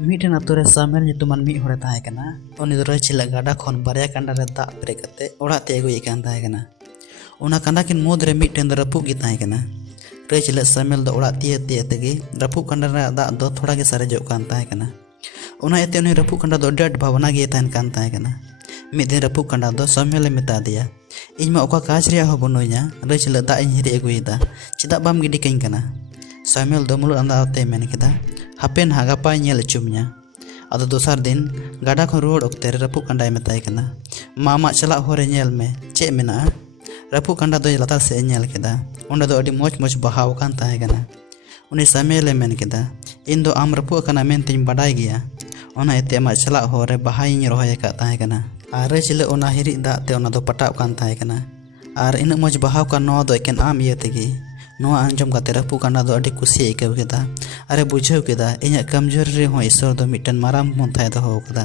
मीठन अतुरे सामेल नितुमान मी होरे ताहे कना उनी दो रचिला गाडा खन बारिया कांडा रे दाग पेरे कते ओड़ा ते अगुई कान ताहे कना उना कांडा किन मुद रे मीठन दो रपुग गी ताहे कना रचिला सामेल दो ओड़ा तिये तिये तेगे रपुग कांडा रे दाग दो थोड़ा गे सारेजो कान ताहे कना उना एते उनी रपुग कांडा दो डेड भावना गे ताहन कान ताहे कना मिद दिन रपुग कांडा दो सामेल मेता दिया इनमा ओका काज रे हो बनुया रचिला दाग इन हिरी अगुईदा चिदा बाम गिडी कहीं कना सामेल दो मुलुद अंदाते मेन केदा हापेन हागापा नेल चुमया अदो दोसार दिन गाडा खन रुआड़ ओक्ते रपुग कांडाय मेताय कना मामा चला होरे नेल मे चे मेना रपुग कांडा दो लातार से नेल केदा ओंडे दो अडी मोज मोज बहाव कान ताहे कना उनी सामेले मेन केदा इन दो आम रपुग कना मेनतिन बाडाय गिया ओना एते मा चला होरे बहाई रोहय का ताहे कना आर चिले ओना हिरी दाग ते ओना दो पटाव कान ताहे कना आर इन मोज बहाव का नो दो एकेन आम ये तेगी नोआ आंजम काते रपुग कांडा दो अडी कुसी आइकाव केदा अरे बुझाव केदा इᱧᱟᱜ कमजोर रे हो ईश्वर दो मिटन माराम मोन थाय दो हो कदा।